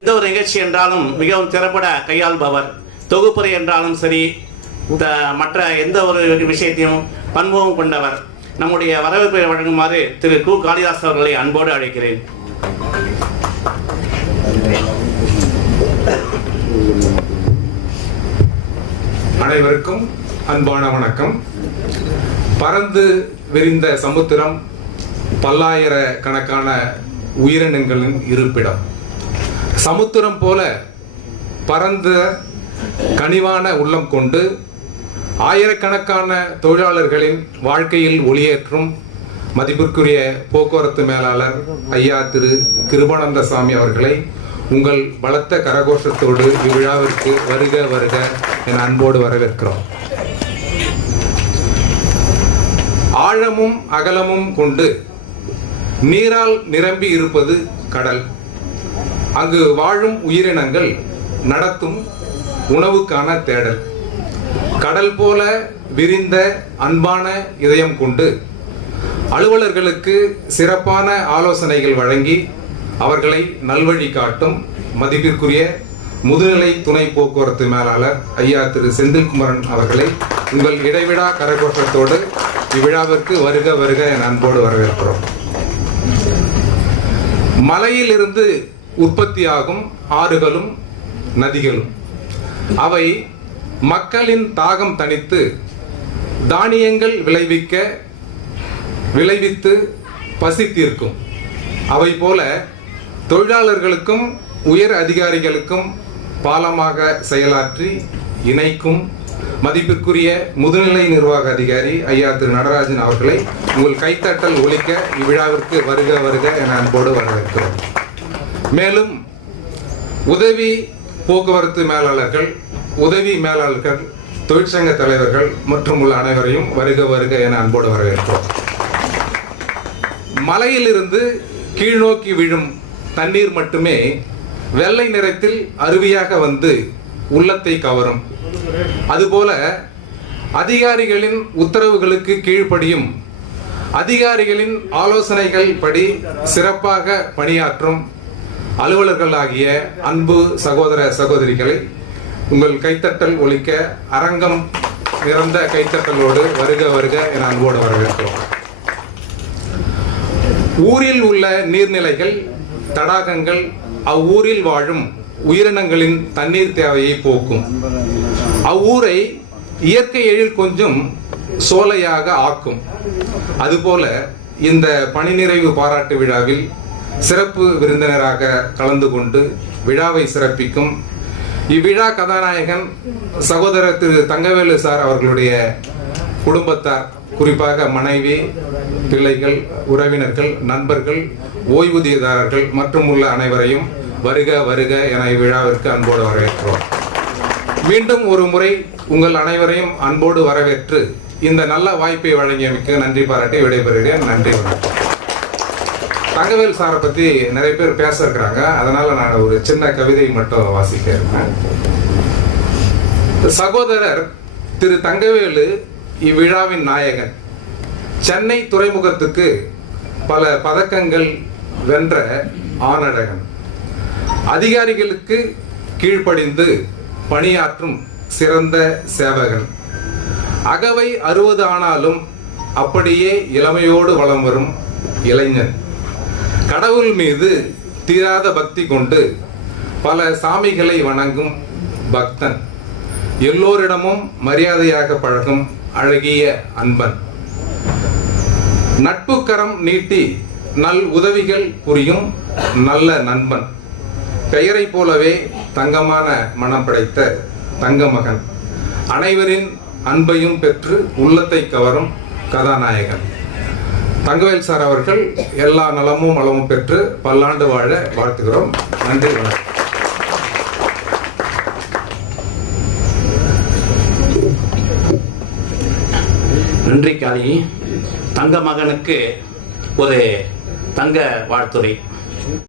எந்த ஒரு நிகழ்ச்சி என்றாலும் மிகவும் திறப்பட கையாள்பவர். தொகுப்புரை என்றாலும் சரி இந்த மற்ற எந்த ஒரு விஷயத்தையும் பண்பும் கொண்டவர். நம்முடைய வரவேற்பை வழங்குமாறு திரு கு. காளிதாஸ் அவர்களை அன்போடு அழைக்கிறேன். அனைவருக்கும் அன்பான வணக்கம். பறந்து விரிந்த சமுத்திரம் பல்லாயிர கணக்கான உயிரினங்களின் இருப்பிடம். சமுத்திரம் போல பரந்த கனிவான உள்ளம் கொண்டு ஆயிரக்கணக்கான தொழிலாளர்களின் வாழ்க்கையில் ஒளியேற்றும் மதிப்பிற்குரிய போக்குவரத்து மேலாளர் ஐயா திரு கிருபானந்த சாமி அவர்களை உங்கள் பலத்த கரகோஷத்தோடு இவ்விழாவிற்கு வருக வருக என அன்போடு வரவேற்கிறோம். ஆழமும் அகலமும் கொண்டு நீரால் நிரம்பி இருப்பது கடல். அங்கு வாழும் உயிரினங்கள் நடத்தும் உணவுக்கான தேடல். கடல் போல விரிந்த அன்பான இதயம் கொண்டு அலுவலர்களுக்கு சிறப்பான ஆலோசனைகள் வழங்கி அவர்களை நல்வழி காட்டும் மதிப்பிற்குரிய முதுநிலை துணை போக்குவரத்து மேலாளர் ஐயா திரு செந்தில்குமரன் அவர்களை உங்கள் இடைவிடா கரகோஷத்தோடு இவ்விழாவிற்கு வருக வருக என அன்போடு வரவேற்கிறோம். மலையிலிருந்து உற்பத்தியாகும் ஆறுகளும் நதிகளும். அவை மக்களின் தாகம் தணித்து தானியங்கள் விளைவிக்க விளைவித்து பசி தீர்க்கும் அவை போல தொழிலாளர்களுக்கும் உயர் அதிகாரிகளுக்கும் பாலமாக செயலாற்றி இணைக்கும் மதிப்பிற்குரிய முதுநிலை நிர்வாக அதிகாரி ஐயா திரு நடராஜன் அவர்களை உங்கள் கைத்தட்டல் ஒழிக்க இவ்விழாவிற்கு வருக வருக என அன்போடு வரவேற்கிறோம். மேலும் உதவி போக்குவரத்து மேலாளர்கள் உதவி மேலாளர்கள் தொழிற்சங்க தலைவர்கள் மற்றும் உள்ள அனைவரையும் வருக வருக என அன்போடு வரவேற்கிறோம். மலையிலிருந்து கீழ்நோக்கி விழும் தண்ணீர் மட்டுமே வெள்ளை நிறத்தில் அருவியாக வந்து உள்ளத்தை கவரும். அதுபோல அதிகாரிகளின் உத்தரவுகளுக்கு கீழ்ப்படியும் அதிகாரிகளின் ஆலோசனைகள் படி சிறப்பாக பணியாற்றும் அலுவலர்களாகிய அன்பு சகோதர சகோதரிகளை உங்கள் கைத்தட்டல் ஒழிக்க அரங்கம் நிறந்த கைத்தட்டலோடு வருக வருக என அன்போடு வரவேற்கிறோம். ஊரில் உள்ள நீர்நிலைகள் தடாகங்கள் அவ்வூரில் வாழும் உயிரினங்களின் தண்ணீர் தேவையை போக்கும். அவ்வூரை இயற்கை எழில் கொஞ்சம் சோலையாக ஆக்கும். அதுபோல இந்த பணி நிறைவு பாராட்டு விழாவில் சிறப்பு விருந்தினராக கலந்து கொண்டு விழாவை சிறப்பிக்கும். இவ்விழா கதாநாயகன் சகோதரர் திரு தங்கவேலு சார் அவர்களுடைய குடும்பத்தார் குறிப்பாக மனைவி பிள்ளைகள் உறவினர்கள் நண்பர்கள் ஓய்வூதியதாரர்கள் மற்றும் உள்ள அனைவரையும் வருக வருக என இவ்விழாவிற்கு அன்போடு வரவேற்கிறோம். மீண்டும் ஒரு முறை உங்கள் அனைவரையும் அன்போடு வரவேற்று இந்த நல்ல வாய்ப்பை வழங்கியமைக்கு நன்றி பாராட்டி விடைபெறுகிறேன். நன்றி வணக்கம். தங்கவேல் சாரை பத்தி நிறைய பேர் பேச இருக்கிறாங்க. அதனால நான் ஒரு சின்ன கவிதை மட்டும் வாசிக்க இருக்கேன் சகோதரர் திரு தங்கவேலு இவ்விழாவின் நாயகன். சென்னை துறைமுகத்துக்கு பல பதக்கங்கள் வென்ற ஆனடகன் அதிகாரிகளுக்கு கீழ்ப்படிந்து பணியாற்றும் சிறந்த சேவகன். அகவை அறுபது ஆனாலும் அப்படியே இளமையோடு வலம் வரும் இளைஞன். கடவுள் மீது தீராத பக்தி கொண்டு பல சாமிகளை வணங்கும் பக்தன். எல்லோரிடமும் மரியாதையாக பழகும் அழகிய அன்பன். நட்புக்கரம் நீட்டி நல் உதவிகள் புரியும் நல்ல நண்பன். பெயரை போலவே தங்கமான மனம் படைத்த தங்கமகன். அனைவரின் அன்பையும் பெற்று உள்ளத்தை கவரும் கதாநாயகன். தங்கவேல் சார் அவர்கள் எல்லா நலமும் வளமும் பெற்று பல்லாண்டு வாழ வாழ்த்துகிறோம். நன்றி வணக்கம். நன்றி காளி. தங்க மகனுக்கு ஒரு தங்க வாழ்த்துறை